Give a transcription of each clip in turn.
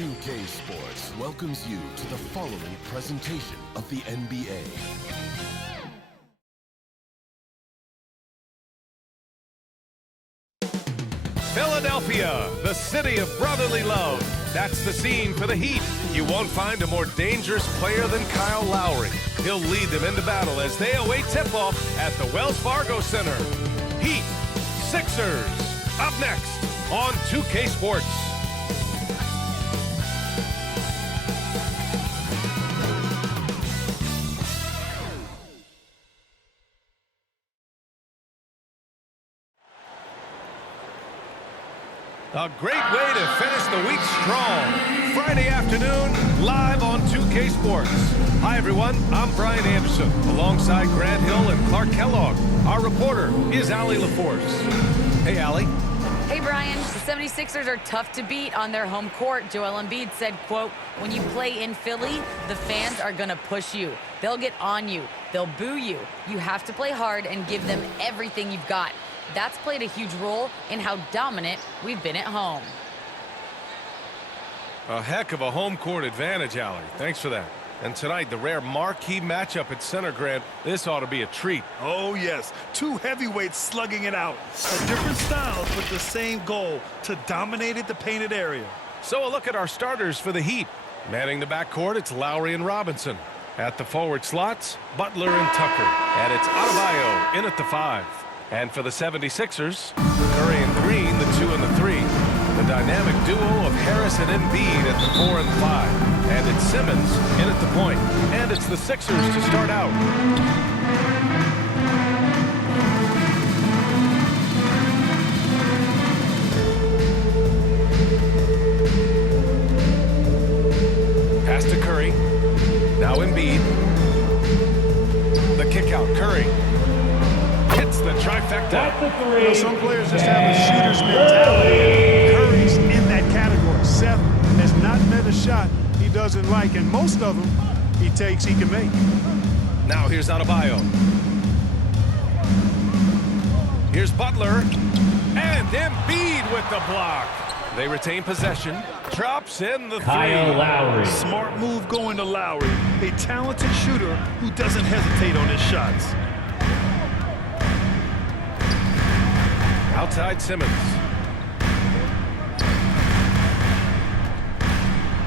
2K Sports welcomes you to the following presentation of the NBA. Philadelphia, the city of brotherly love. That's the scene for the Heat. You won't find a more dangerous player than Kyle Lowry. He'll lead them into battle as they await tip-off at the Wells Fargo Center. Heat, Sixers, up next on 2K Sports. A great way to finish the week strong. Friday afternoon, live on 2K Sports. Hi, everyone. I'm Brian Anderson, alongside Grant Hill and Clark Kellogg. Our reporter is Allie LaForce. Hey, Allie. Hey, Brian. The 76ers are tough to beat on their home court. Joel Embiid said, quote, when you play in Philly, the fans are going to push you. They'll get on you. They'll boo you. You have to play hard and give them everything you've got. That's played a huge role in how dominant we've been at home. A heck of a home court advantage, Allie. Thanks for that. And tonight, the rare marquee matchup at center, Grant. This ought to be a treat. Oh, yes. Two heavyweights slugging it out. A different styles, but the same goal, to dominate at the painted area. So a look at our starters for the Heat. Manning the backcourt, it's Lowry and Robinson. At the forward slots, Butler and Tucker. And it's Adebayo in at the 5. And for the 76ers, Curry and Green, the 2 and the 3. The dynamic duo of Harris and Embiid at the 4 and 5. And it's Simmons in at the point. And it's the Sixers to start out. Pass to Curry. Now Embiid. The kick out, Curry. Hits the trifecta. You know, some players just have a shooter's mentality. Curry's in that category. Seth has not met a shot he doesn't like, and most of them he takes he can make. Now here's Adebayo. Here's Butler. And Embiid with the block. They retain possession. Drops in the 3. Kyle Lowry. Smart move going to Lowry. A talented shooter who doesn't hesitate on his shots. Outside Simmons.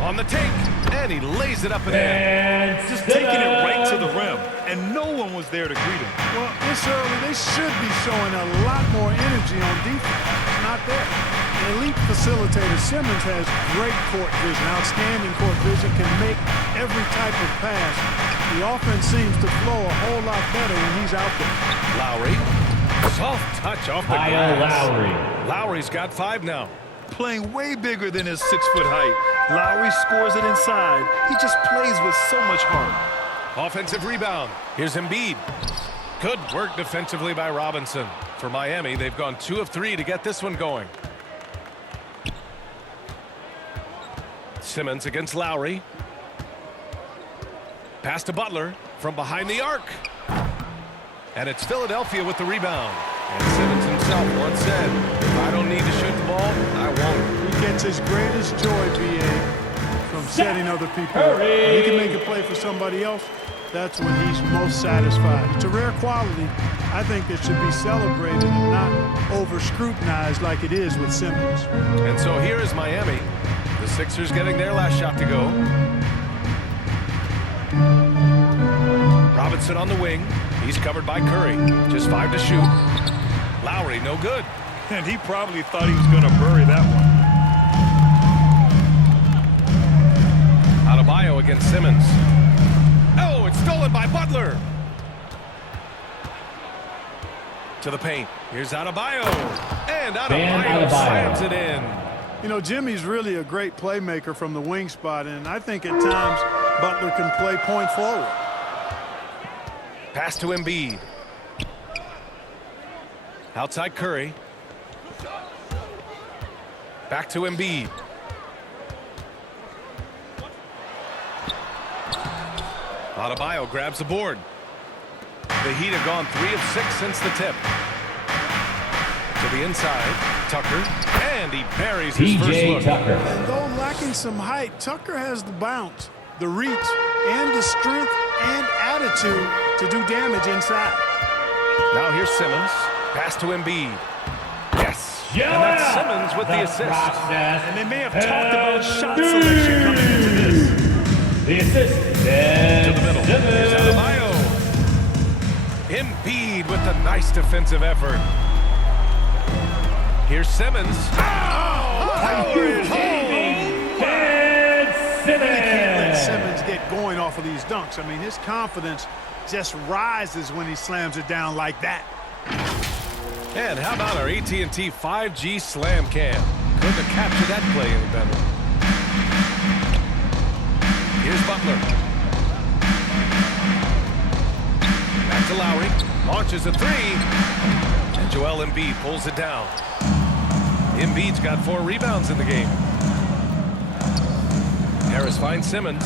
On the take, and he lays it up and in. Just taking it right to the rim, and no one was there to greet him. Well, this early, they should be showing a lot more energy on defense. It's not there. An elite facilitator, Simmons, has great court vision, outstanding court vision, can make every type of pass. The offense seems to flow a whole lot better when he's out there. Lowry. Soft touch off the Kyle glass. Lowry. Lowry's got 5 now. Playing way bigger than his 6-foot height. Lowry scores it inside. He just plays with so much heart. Offensive rebound. Here's Embiid. Good work defensively by Robinson. For Miami, they've gone 2 of 3 to get this one going. Simmons against Lowry. Pass to Butler from behind the arc. And it's Philadelphia with the rebound. And Simmons himself once said, if I don't need to shoot the ball, I won't. He gets his greatest joy, B.A., from setting other people up. When he can make a play for somebody else, that's when he's most satisfied. It's a rare quality, I think, that should be celebrated and not over-scrutinized like it is with Simmons. And so here is Miami. The Sixers getting their last shot to go. Robinson on the wing. He's covered by Curry. Just 5 to shoot. Lowry, no good. And he probably thought he was going to bury that one. Adebayo against Simmons. Oh, it's stolen by Butler. To the paint. Here's Adebayo. And Adebayo slams it in. You know, Jimmy's really a great playmaker from the wing spot, and I think at times Butler can play point forward. Pass to Embiid. Outside Curry. Back to Embiid. Adebayo grabs the board. The Heat have gone 3 of 6 since the tip. To the inside, Tucker, and he buries his first look. Tucker. And though lacking some height, Tucker has the bounce, the reach, and the strength and attitude to do damage inside. Now here's Simmons. Pass to Embiid. Yes. And that's Simmons with the assist. And they may have talked about shot selection coming into this. The assist. To the middle. Here's Adebayo. Embiid with the nice defensive effort. Here's Simmons. Simmons get going off of these dunks. I mean, his confidence just rises when he slams it down like that. And how about our AT&T 5G Slam Cam? Couldn't have captured that play any better. Here's Butler. Back to Lowry. Launches a three. And Joel Embiid pulls it down. Embiid's got 4 rebounds in the game. Harris finds Simmons.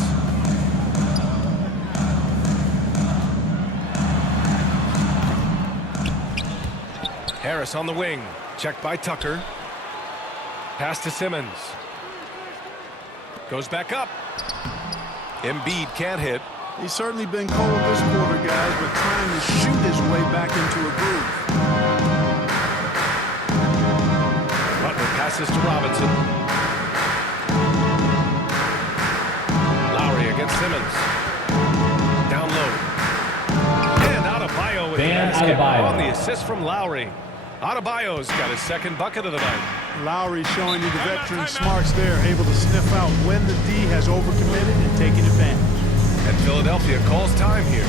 Harris on the wing. Checked by Tucker. Pass to Simmons. Goes back up. Embiid can't hit. He's certainly been cold this quarter, guys, but trying to shoot his way back into a groove. Butler passes to Robinson. Lowry against Simmons. Down low. And Adebayo with the basket on the assist from Lowry. Adebayo's got his second bucket of the night. Lowry showing you the veteran smarts there, able to sniff out when the D has overcommitted and taken advantage. And Philadelphia calls time here.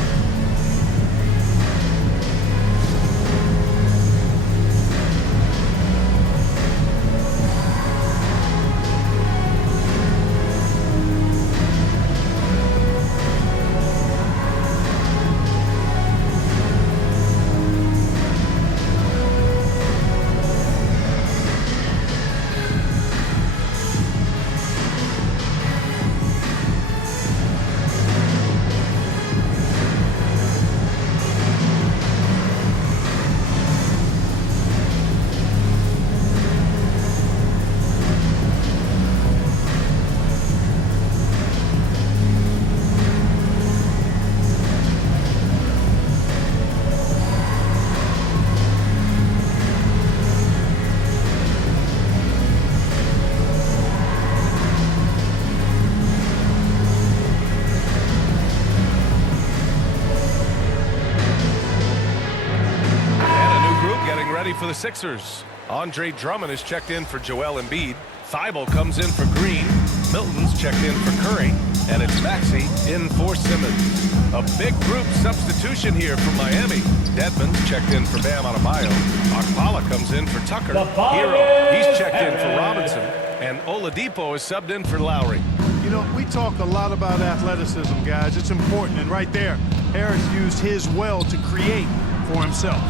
For the Sixers. Andre Drummond is checked in for Joel Embiid. Thibault comes in for Green. Milton's checked in for Curry. And it's Maxey in for Simmons. A big group substitution here from Miami. Dedmon's checked in for Bam Adebayo. Akpala comes in for Tucker. Hero, he's checked in for Robinson. And Oladipo is subbed in for Lowry. You know, we talk a lot about athleticism, guys. It's important. And right there, Harris used his well to create for himself.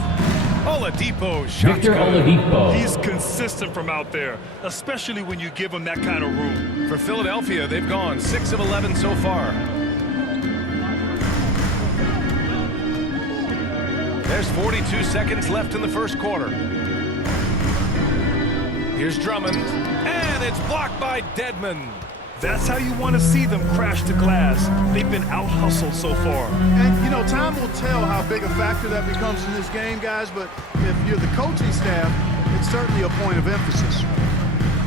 Oladipo shot. Victor Oladipo. He's consistent from out there, especially when you give him that kind of room. For Philadelphia, they've gone 6 of 11 so far. There's 42 seconds left in the first quarter. Here's Drummond, and it's blocked by Dedmon. That's how you want to see them crash the glass. They've been out-hustled so far. And, you know, time will tell how big a factor that becomes in this game, guys, but if you're the coaching staff, it's certainly a point of emphasis.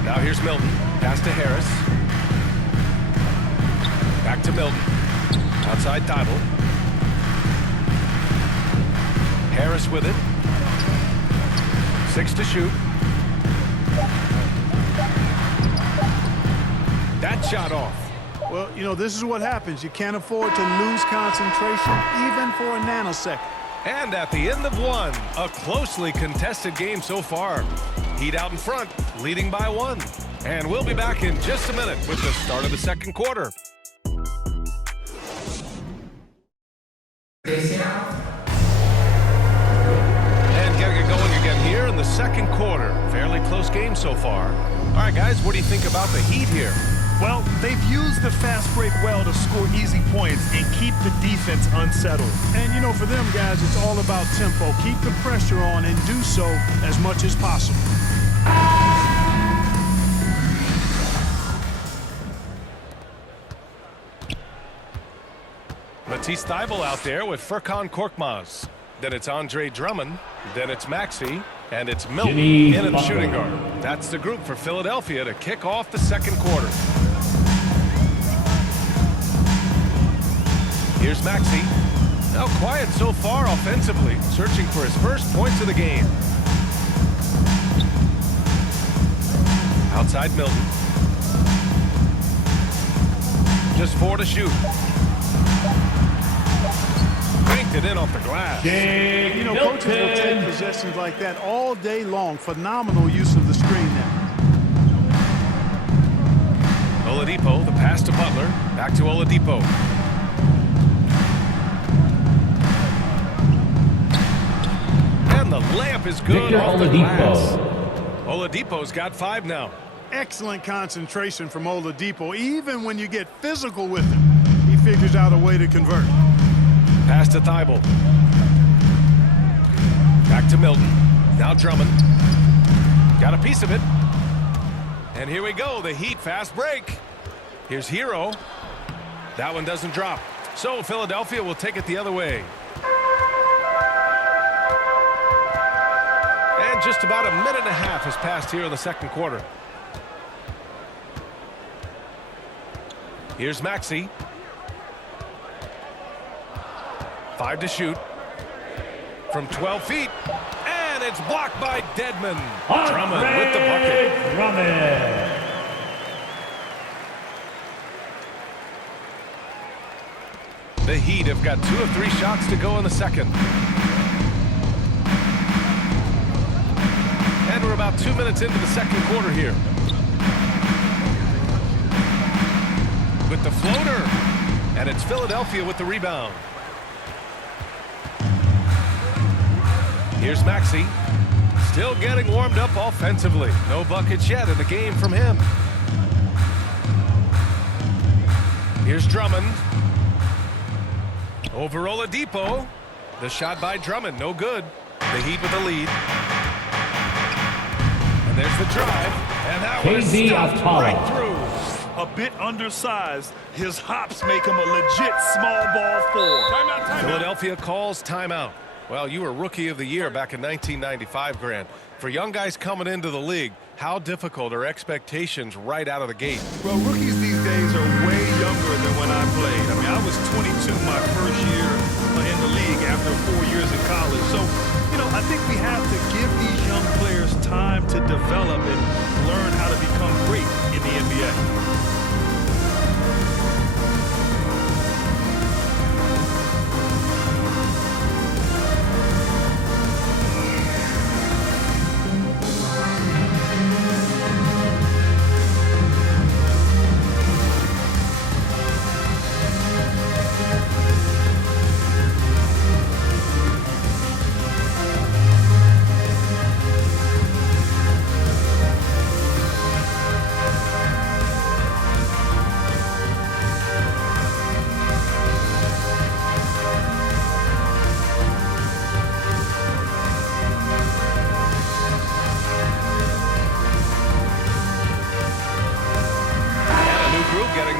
Now here's Milton. Pass to Harris. Back to Milton. Outside Thibault. Harris with it. 6 to shoot. That shot off. Well, you know, this is what happens. You can't afford to lose concentration even for a nanosecond. And at the end of one, a closely contested game so far. Heat out in front, leading by 1. And we'll be back in just a minute with the start of the second quarter. And getting it going again here in the second quarter. Fairly close game so far. All right, guys, what do you think about the Heat here? Well, they've used the fast break well to score easy points and keep the defense unsettled. And, you know, for them guys, it's all about tempo. Keep the pressure on and do so as much as possible. Matisse Thybulle out there with Furkan Korkmaz. Then it's Andre Drummond. Then it's Maxey. And it's Milton Jimmy in at the Butler. shooting guard. That's the group for Philadelphia to kick off the second quarter. Here's Maxey. Now quiet so far offensively, searching for his first points of the game. Outside Milton. Just 4 to shoot. Banked it in off the glass. You know, coaches will take possessions like that all day long. Phenomenal use of the screen there. Oladipo, the pass to Butler. Back to Oladipo. And the layup is good Victor off the Oladipo. glass. Oladipo's got 5 now. Excellent concentration from Oladipo. Even when you get physical with him, he figures out a way to convert. Pass to Thybulle. Back to Milton. Now Drummond. Got a piece of it. And here we go, the Heat fast break. Here's Hero. That one doesn't drop. So Philadelphia will take it the other way. And just about a minute and a half has passed here in the second quarter. Here's Maxey. 5 to shoot. From 12 feet. And it's blocked by Dedmon. Drummond with the bucket. Drummond. The Heat have got 2 of 3 shots to go in the second. And we're about 2 minutes into the second quarter here. With the floater. And it's Philadelphia with the rebound. Here's Maxey. Still getting warmed up offensively. No buckets yet in the game from him. Here's Drummond. Over Oladipo. The shot by Drummond, no good. The Heat with the lead. And there's the drive. And that was KZ stuffed Atala. right through. A bit undersized, his hops make him a legit small ball 4. Philadelphia calls timeout. Well, you were Rookie of the Year back in 1995, Grant. For young guys coming into the league, how difficult are expectations right out of the gate? Well, rookies these days are way younger than when I played. I mean, I was 22 my first year in the league after 4 years in college. So, you know, I think we have to give these young players time to develop and learn how to become great in the NBA.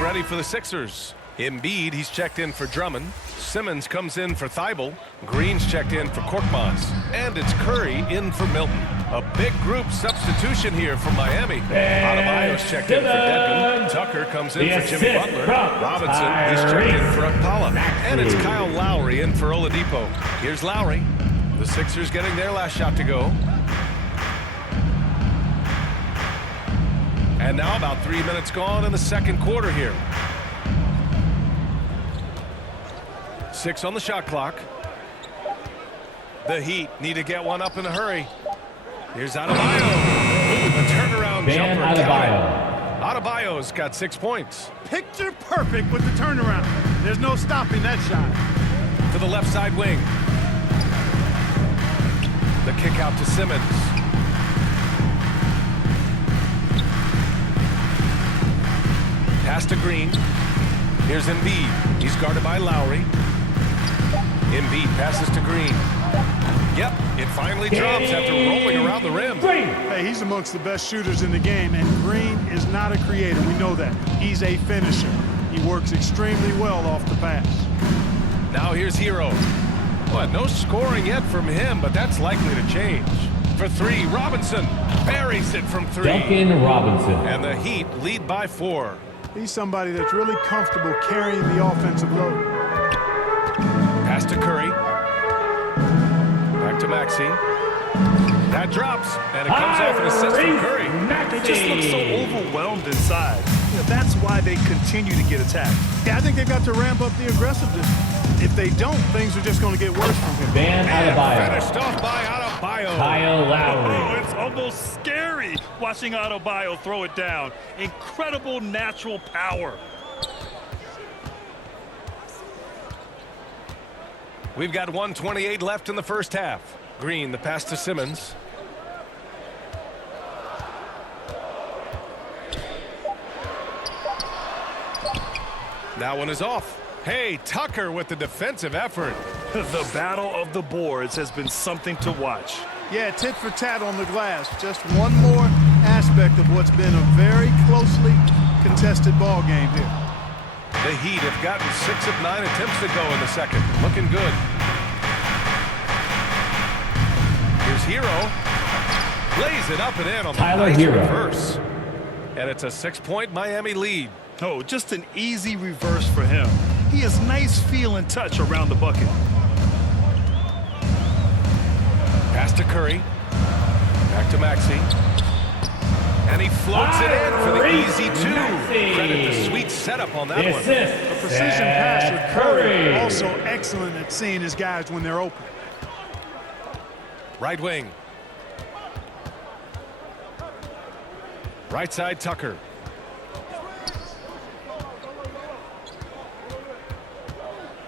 Ready for the Sixers. Embiid, he's checked in for Drummond. Simmons comes in for Thybulle. Green's checked in for Korkmaz. And it's Curry in for Milton. A big group substitution here from Miami. Adebayo's checked in for Dedmon. Tucker comes in for Jimmy Butler. Robinson, he's checked in for Akpala. And it's Kyle Lowry in for Oladipo. Here's Lowry. The Sixers getting their last shot to go. And now about 3 minutes gone in the second quarter here. 6 on the shot clock. The Heat need to get one up in a hurry. Here's Adebayo. Ooh, the turnaround Bam jumper. Adebayo. Adebayo's got 6 points. Picture perfect with the turnaround. There's no stopping that shot. To the left side wing. The kick out to Simmons. Pass to Green. Here's Embiid. He's guarded by Lowry. Embiid passes to Green. Yep, it finally drops after rolling around the rim. Hey, he's amongst the best shooters in the game, and Green is not a creator. We know that. He's a finisher. He works extremely well off the pass. Now here's Hero. Well, no scoring yet from him, but that's likely to change. For three, Robinson buries it from three. Duncan Robinson. And the Heat lead by 4. He's somebody that's really comfortable carrying the offensive load. Pass to Curry. Back to Maxey. That drops, and it comes off an assist from Curry. They just look so overwhelmed inside. You know, that's why they continue to get attacked. Yeah, I think they've got to ramp up the aggressiveness. If they don't, things are just going to get worse from here. Van Adebayo. Finished off by Adebayo. Kyle Lowry. Oh, it's almost scary watching Adebayo throw it down. Incredible natural power. We've got 1:28 left in the first half. Green, the pass to Simmons. That one is off. Hey, Tucker with the defensive effort. The battle of the boards has been something to watch. Yeah, tit for tat on the glass. Just one more aspect of what's been a very closely contested ball game here. The Heat have gotten 6 of 9 attempts to go in the second. Looking good. Here's Hero. Lays it up and in on the nice reverse. And it's a 6-point Miami lead. Oh, just an easy reverse for him. He has nice feel and touch around the bucket. Pass to Curry. Back to Maxey. And he floats it in for the easy 2. Credit the sweet setup on that one. A precision passer, Curry, also excellent at seeing his guys when they're open. Right wing. Right side, Tucker.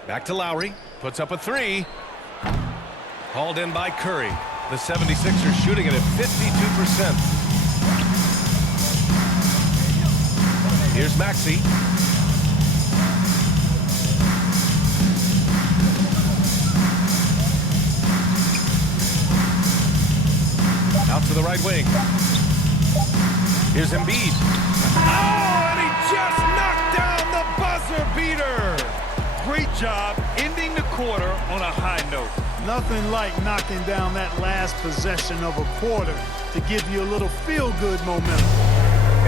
Back to Lowry. Puts up a 3. Hauled in by Curry. The 76ers shooting it at 52%. Here's Maxey. Out to the right wing. Here's Embiid. Oh, and he just knocked down the buzzer beater. Great job ending the quarter on a high note. Nothing like knocking down that last possession of a quarter to give you a little feel-good momentum.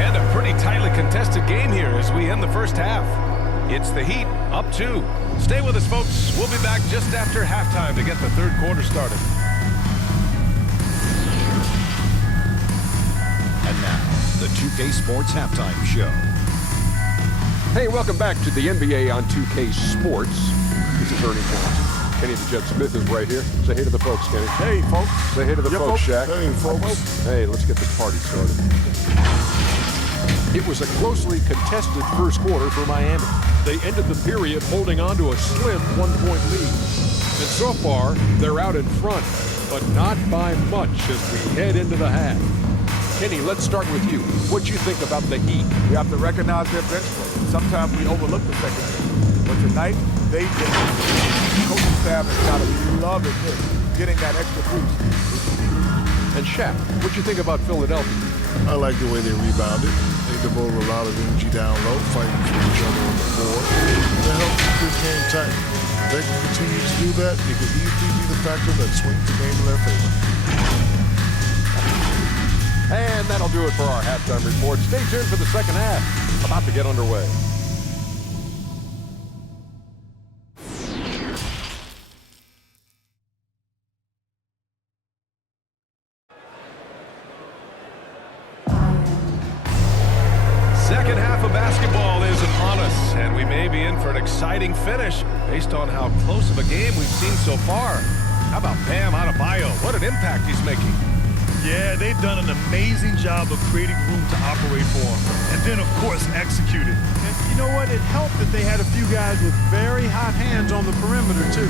And a pretty tightly contested game here as we end the first half. It's the Heat up 2. Stay with us, folks. We'll be back just after halftime to get the third quarter started. And now, the 2K Sports Halftime Show. Hey, welcome back to the NBA on 2K Sports. This is Ernie Johnson. Kenny the Jet Smith is right here. Say hey to the folks, Kenny. Hey, folks. Say hey to the folks, Shaq. Hey, folks. Hey, let's get this party started. It was a closely contested first quarter for Miami. They ended the period holding on to a slim 1-point lead. And so far, they're out in front, but not by much as we head into the half. Kenny, let's start with you. What do you think about the Heat? We have to recognize their bench play. Sometimes we overlook the second game. But tonight, they did. The coaching staff has got to be loving this, getting that extra boost. And Shaq, what do you think about Philadelphia? I like the way they rebounded. They devoted a lot of energy down low, fighting for each other on the floor. That helps keep this game tight. If they can continue to do that, it could easily be the factor that swings the game in their favor. And that'll do it for our halftime report. Stay tuned for the second half. About to get underway. Second half of basketball is upon us, and we may be in for an exciting finish based on how close of a game we've seen so far. How about Bam Adebayo? What an impact he's making. Yeah, they've done an amazing job of creating room to operate for him. And then, of course, executed. And you know what? It helped that they had a few guys with very hot hands on the perimeter, too.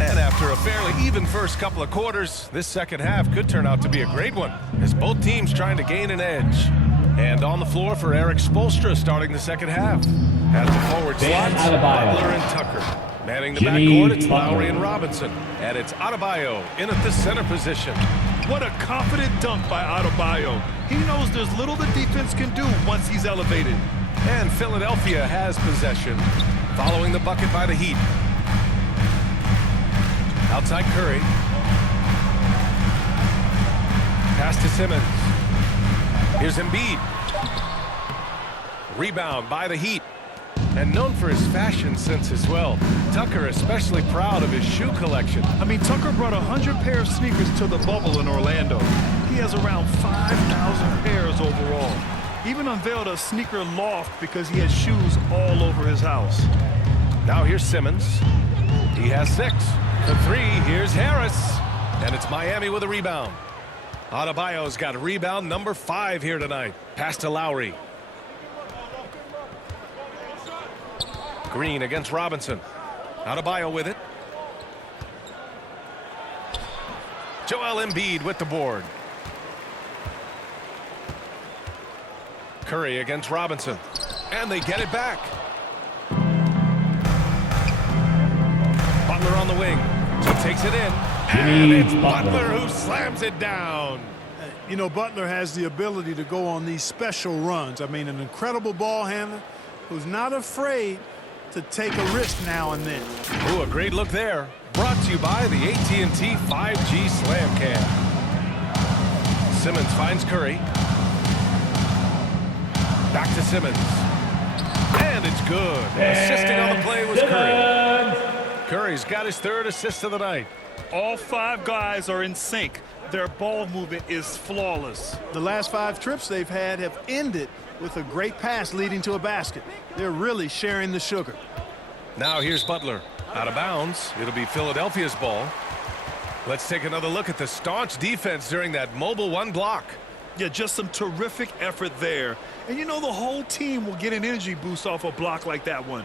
And after a fairly even first couple of quarters, this second half could turn out to be a great one as both teams trying to gain an edge. And on the floor for Eric Spoelstra starting the second half. At the forward Dan slots, Adebayo. Butler and Tucker. Manning the Jimmy backcourt, it's Butler. Lowry and Robinson. And it's Adebayo in at the center position. What a confident dunk by Adebayo. He knows there's little the defense can do once he's elevated. And Philadelphia has possession, following the bucket by the Heat. Outside Curry. Pass to Simmons. Here's Embiid. Rebound by the Heat. And known for his fashion sense as well. Tucker especially proud of his shoe collection. I mean, Tucker brought 100 pair of sneakers to the bubble in Orlando. He has around 5,000 pairs overall. Even unveiled a sneaker loft because he has shoes all over his house. Now here's Simmons. He has 6. For 3, here's Harris. And it's Miami with a rebound. Adebayo's got rebound number 5 here tonight. Pass to Lowry. Green against Robinson. Adebayo with it. Joel Embiid with the board. Curry against Robinson. And they get it back. Butler on the wing. So takes it in. And it's Butler who slams it down. You know, Butler has the ability to go on these special runs. I mean, an incredible ball handler who's not afraid to take a risk now and then. Ooh, a great look there. Brought to you by the AT&T 5G Slam Cam. Simmons finds Curry. Back to Simmons. And it's good. Assisting on the play was Curry. Curry's got his 3rd assist of the night. All 5 guys are in sync. Their ball movement is flawless. The last 5 trips they've had have ended with a great pass leading to a basket. They're really sharing the sugar. Now here's Butler. Out of bounds. It'll be Philadelphia's ball. Let's take another look at the staunch defense during that mobile 1 block. Yeah, just some terrific effort there. And you know the whole team will get an energy boost off a block like that one.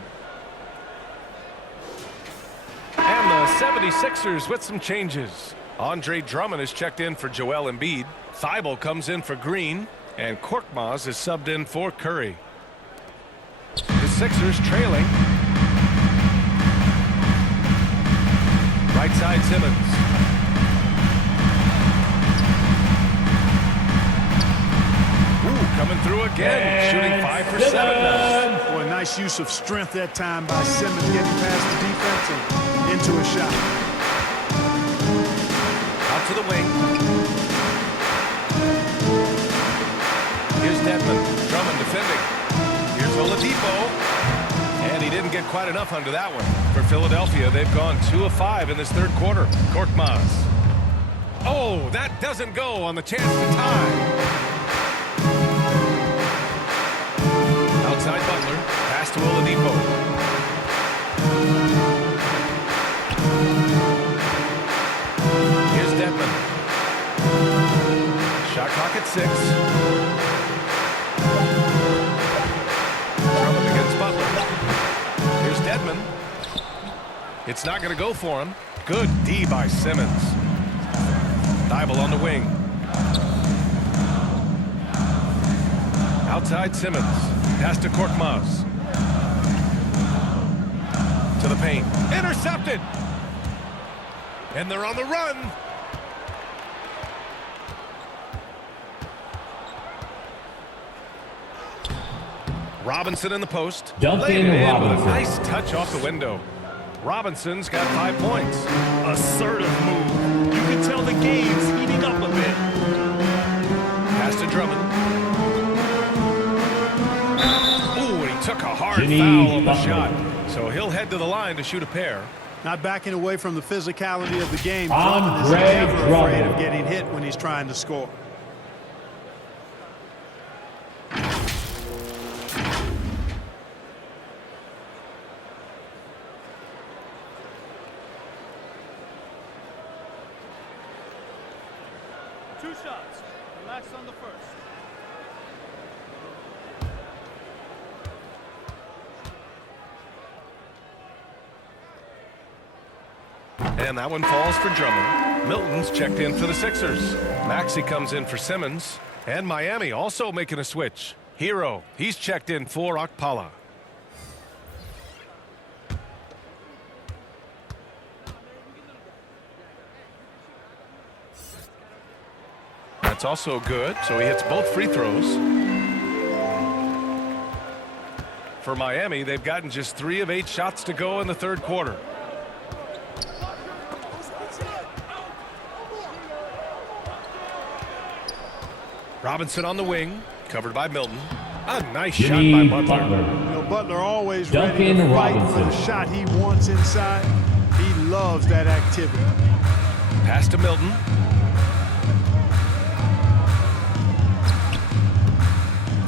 And the 76ers with some changes. Andre Drummond is checked in for Joel Embiid. Thibault comes in for Green. And Korkmaz is subbed in for Curry. The Sixers trailing. Right side Simmons. Ooh, coming through again. Shooting 5 for 7 now. Boy, nice use of strength that time by Simmons, getting past the defense and into a shot. Out to the wing. Here's Dedmon. Drummond defending. Here's Oladipo. And he didn't get quite enough under that one. For Philadelphia, they've gone 2 of 5 in this 3rd quarter. Korkmaz. Oh, that doesn't go on the chance to tie. Outside Butler. Pass to Oladipo. Here's Dedmon. Shot clock at 6. Drummond against Butler. Here's Dedmon. It's not going to go for him. Good D by Simmons. Thibault on the wing. Outside Simmons. Pass to Korkmaz. To the paint. Intercepted. And they're on the run. Robinson in the post. Duncan Laid it in Robinson. with a nice touch off the window. Robinson's got 5 points. Assertive move. You can tell the game's heating up a bit. Pass to Drummond. Ooh, and he took a hard Jimmy foul on the Butler. shot. So he'll head to the line to shoot a pair. Not backing away from the physicality of the game. Andre Drummond is never afraid Drummond. of getting hit when he's trying to score. Two shots. Relax on the first. And that one falls for Drummond. Milton's checked in for the Sixers. Maxey comes in for Simmons. And Miami also making a switch. Hero, he's checked in for Okpala. That's also good, so he hits both free throws. For Miami, they've gotten just 3 of 8 shots to go in the third quarter. Robinson on the wing, covered by Milton. A nice shot by Butler. You know, Butler always ready to fight for the shot he wants inside. He loves that activity. Pass to Milton.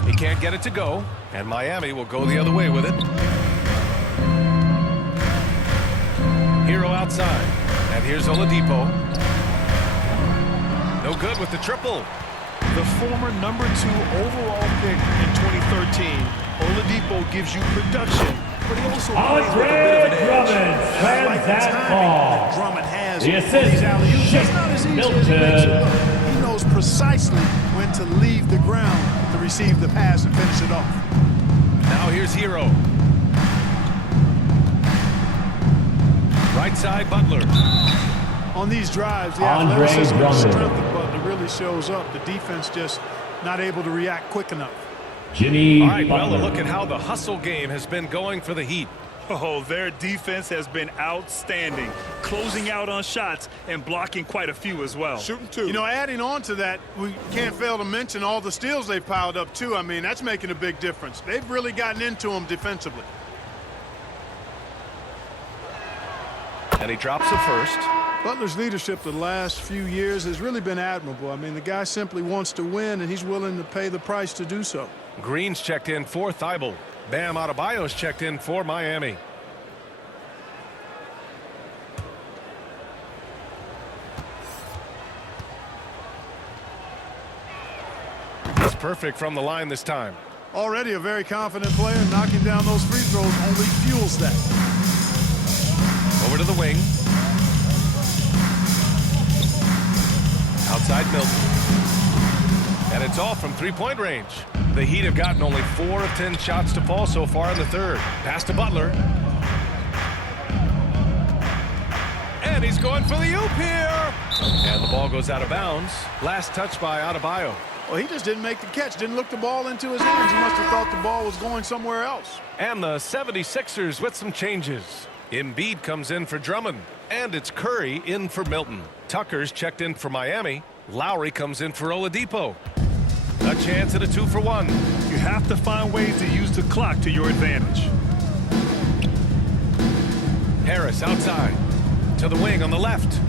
He can't get it to go, and Miami will go the other way with it. Hero outside, and here's Oladipo. No good with the triple. The former #2 overall pick in 2013, Oladipo gives you production, but he also plays with a bit of an edge. Slams that ball. Drummond has The assist, it's not as easy as he makes it look. He knows precisely when to leave the ground to receive the pass and finish it off. Now here's Hero. Right side, Butler. On these drives, the Andre athleticism and strength Drummond. of Butler really shows up. The defense just not able to react quick enough. Jimmy All right, well, Butler. look at how the hustle game has been going for the Heat. Oh, their defense has been outstanding, closing out on shots and blocking quite a few as well. Shooting 2. You know, adding on to that, we can't fail to mention all the steals they've piled up, too. I mean, that's making a big difference. They've really gotten into them defensively. And he drops the first. Butler's leadership the last few years has really been admirable. I mean, the guy simply wants to win, and he's willing to pay the price to do so. Green's checked in for Thibault. Bam Adebayo's checked in for Miami. He's perfect from the line this time. Already a very confident player, knocking down those free throws only fuels that. Over to the wing. Outside Milton. And it's all from three-point range. The Heat have gotten only 4 of 10 shots to fall so far in the third. Pass to Butler. And he's going for the oop here. And the ball goes out of bounds. Last touch by Adebayo. Well, he just didn't make the catch, didn't look the ball into his hands. He must have thought the ball was going somewhere else. And the 76ers with some changes. Embiid comes in for Drummond. And it's Curry in for Milton. Tucker's checked in for Miami. Lowry comes in for Oladipo. A chance at a 2-for-1. You have to find ways to use the clock to your advantage. Harris outside. To the wing on the left.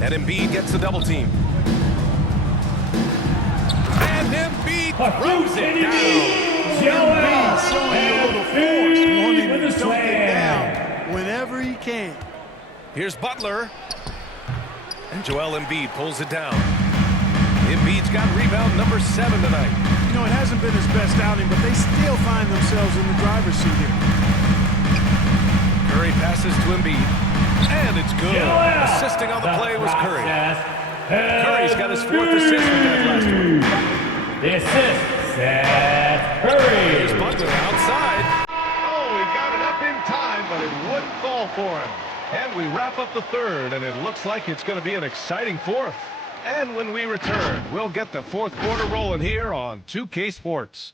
And Embiid gets the double team. And Embiid throws it down. Embiid showing a little force, wanting to dunk it down whenever he can. Here's Butler. And Joel Embiid pulls it down. Embiid's got rebound number 7 tonight. You know, it hasn't been his best outing, but they still find themselves in the driver's seat here. Curry passes to Embiid. And it's good. Assisting on the play was Curry. Curry's got his 4th assist with that last one. The assist, Seth Curry. Here's Butler outside. Oh, he got it up in time, but it wouldn't fall for him. And we wrap up the third, and it looks like it's going to be an exciting fourth. And when we return, we'll get the fourth quarter rolling here on 2K Sports.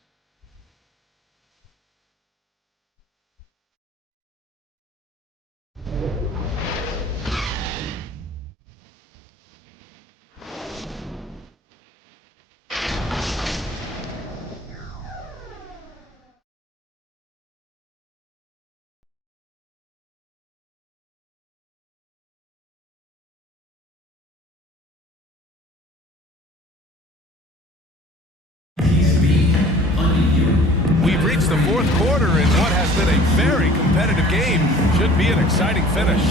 We've reached the fourth quarter in what has been a very competitive game. Should be an exciting finish.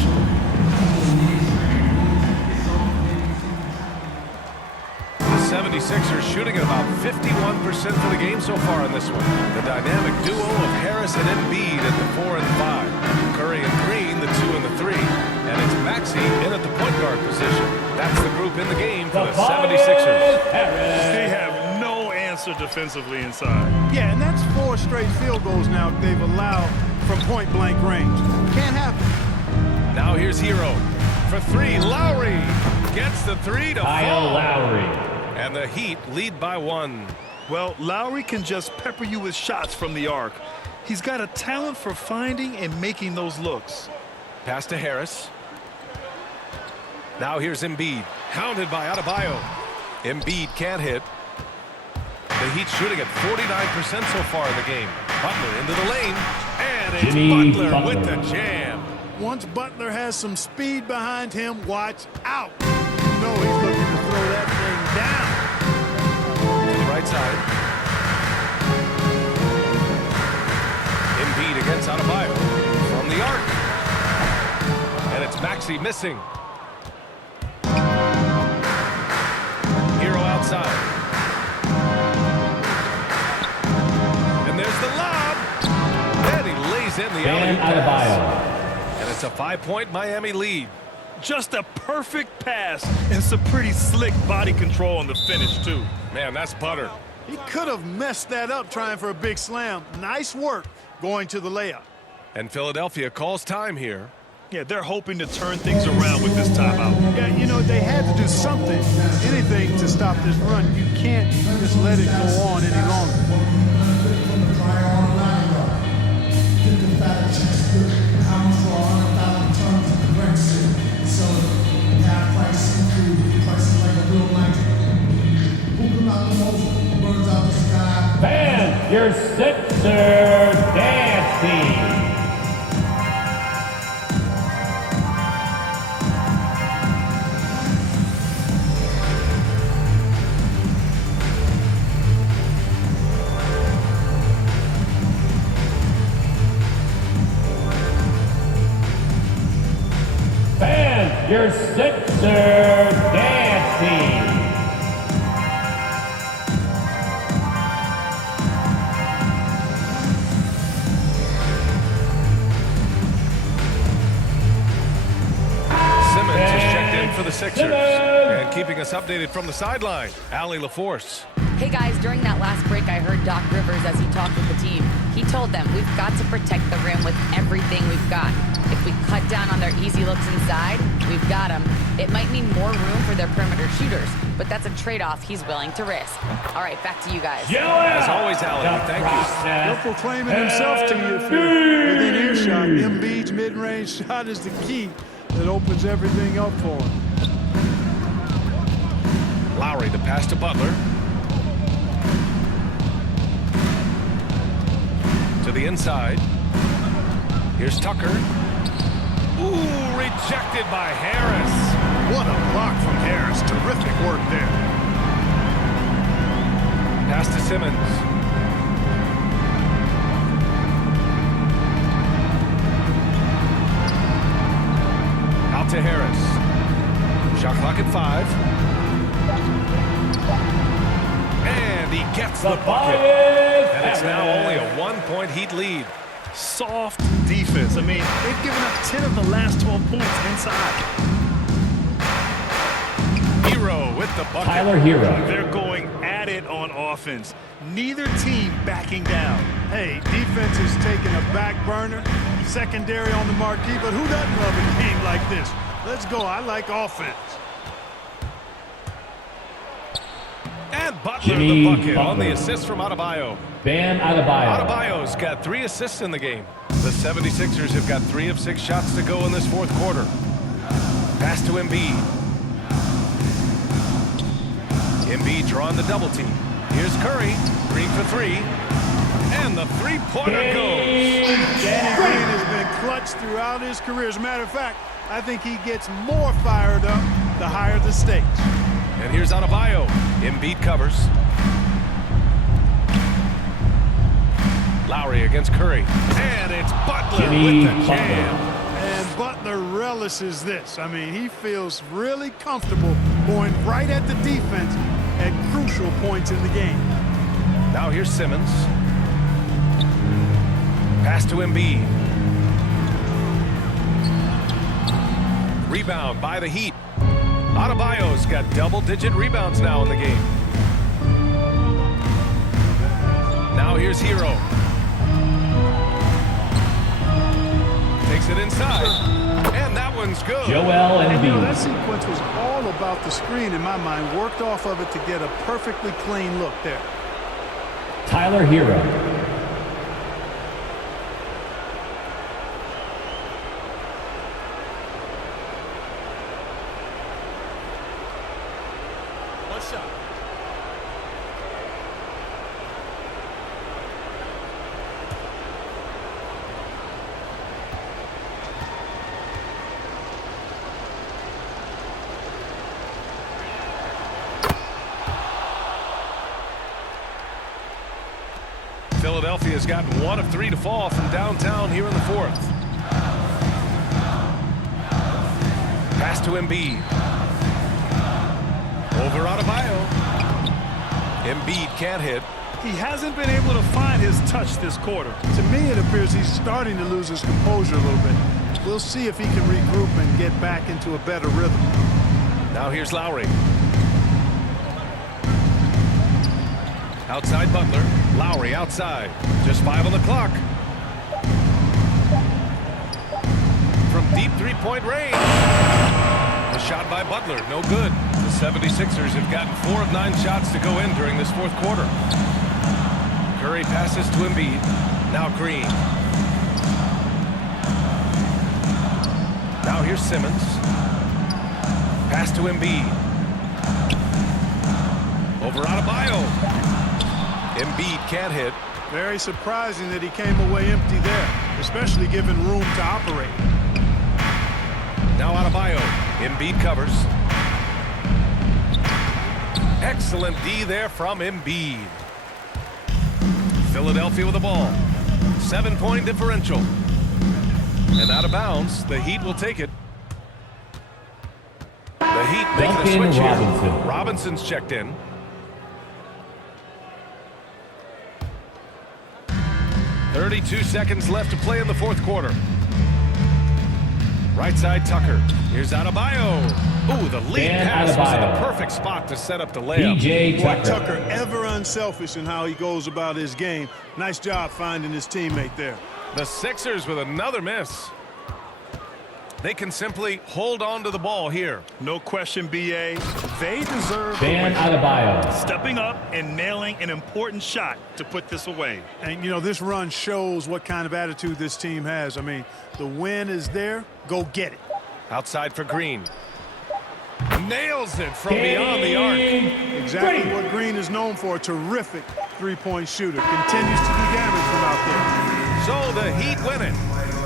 The 76ers shooting at about 51% for the game so far in this one. The dynamic duo of Harris and Embiid at the 4 and 5. Curry and Green, the 2 and the 3. And it's Maxey in at the point guard position. That's the group in the game for the 76ers. answer defensively inside. Yeah, and that's 4 straight field goals now they've allowed from point-blank range. Can't happen. Now here's Hero for 3. Lowry gets the 3 to Kyle fall. Lowry. And the Heat lead by 1. Well, Lowry can just pepper you with shots from the arc. He's got a talent for finding and making those looks. Pass to Harris. Now here's Embiid, hounded by Adebayo. Embiid can't hit. The Heat shooting at 49% so far in the game. Butler into the lane, and it's Jimmy Butler with the jam. Once Butler has some speed behind him, watch out. You know he's looking to throw that thing down. To the right side. Embiid against Adebayo from the arc. And it's Maxey missing. Hero outside. And there's the lob. And he lays in the alley pass. And it's a 5-point Miami lead. Just a perfect pass and some pretty slick body control on the finish, too. Man, that's butter. He could have messed that up trying for a big slam. Nice work going to the layup. And Philadelphia calls time here. Yeah, they're hoping to turn things around with this timeout. Yeah, you know, they had to do something, anything to stop this run. You can't just let it go on any longer. Fans, your Sixers dancing. Fans, your Sixers dancing. For the Sixers. And keeping us updated from the sideline, Allie LaForce. Hey guys, during that last break, I heard Doc Rivers as he talked with the team. He told them, we've got to protect the rim with everything we've got. If we cut down on their easy looks inside, we've got them. It might mean more room for their perimeter shooters, but that's a trade-off he's willing to risk. All right, back to you guys. As always, Allie, thank you. He'll proclaiming himself to you if you're within earshot. Embiid's mid-range shot is the key that opens everything up for him. Lowry, the pass to Butler. To the inside. Here's Tucker. Ooh, rejected by Harris. What a block from Harris. Terrific work there. Pass to Simmons. Out to Harris. Shot clock at 5. And he gets the bucket. And it's now only a 1-point Heat lead. Soft defense. I mean, they've given up 10 of the last 12 points inside. Hero with the bucket. Tyler Hero. They're going at it on offense. Neither team backing down. Hey, defense is taking a back burner. Secondary on the marquee, but who doesn't love a game like this? Let's go. I like offense. And Butler the bucket on the assist from Adebayo. Bam Adebayo. Adebayo's got 3 assists in the game. The 76ers have got 3 of 6 shots to go in this fourth quarter. Pass to Embiid. Embiid drawing the double team. Here's Curry, Green for 3. And the three-pointer goes. Danny Green has been clutch throughout his career. As a matter of fact, I think he gets more fired up the higher the stakes. And here's Adebayo. Embiid covers. Lowry against Curry. And it's Butler with the jam. And Butler relishes this. I mean, he feels really comfortable going right at the defense at crucial points in the game. Now here's Simmons. Pass to Embiid. Rebound by the Heat. Adebayo's got double-digit rebounds now in the game. Now here's Hero. Takes it inside. And that one's good. Joel And you know, that Embiid. sequence was all about the screen in my mind. Worked off of it to get a perfectly clean look there. Tyler Hero. One shot. Philadelphia's gotten 1 of 3 to fall from downtown here in the fourth. Pass to Embiid. Over Adebayo. Embiid can't hit. He hasn't been able to find his touch this quarter. To me, it appears he's starting to lose his composure a little bit. We'll see if he can regroup and get back into a better rhythm. Now here's Lowry. Outside Butler. Lowry outside. Just 5 on the clock. From deep three-point range. A shot by Butler. No good. The 76ers have gotten 4 of 9 shots to go in during this fourth quarter. Curry passes to Embiid. Now Green. Now here's Simmons. Pass to Embiid. Over Adebayo. Embiid can't hit. Very surprising that he came away empty there, especially given room to operate. Now Adebayo. Embiid covers. Excellent D there from Embiid. Philadelphia with the ball. 7-point differential. And out of bounds. The Heat will take it. The Heat making a switch here. Robinson's checked in. .32 seconds left to play in the fourth quarter. Right side Tucker. Here's Adebayo. Ooh, the lead pass was in the perfect spot to set up the layup. PJ Boy, Tucker ever unselfish in how he goes about his game. Nice job finding his teammate there. The Sixers with another miss. They can simply hold on to the ball here. No question, B.A. They deserve Bam Adebayo. stepping up and nailing an important shot to put this away. And, you know, this run shows what kind of attitude this team has. I mean, the win is there. Go get it. Outside for Green. Nails it from beyond the arc. Exactly what Green is known for. A terrific three-point shooter. Continues to do damage from out there. So the Heat win it.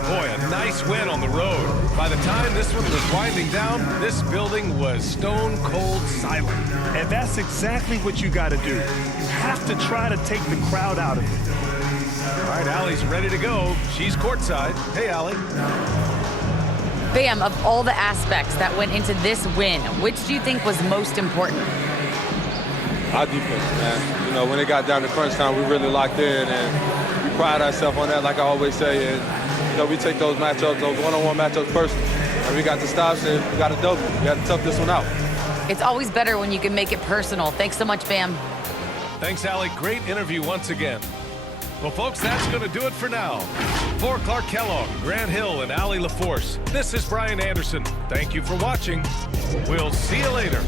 Boy, a nice win on the road. By the time this one was winding down, this building was stone cold silent. And that's exactly what you got to do. You have to try to take the crowd out of it. All right, Allie's ready to go. She's courtside. Hey, Allie. Bam, of all the aspects that went into this win, which do you think was most important? Our defense, man. You know, when it got down to crunch time, we really locked in, and we pride ourselves on that, like I always say. And you know, we take those matchups, those one-on-one matchups personally. And we got the stops, and we got to double. We got to tough this one out. It's always better when you can make it personal. Thanks so much, Bam. Thanks, Allie. Great interview once again. Well, folks, that's going to do it for now. For Clark Kellogg, Grant Hill, and Allie LaForce, this is Brian Anderson. Thank you for watching. We'll see you later.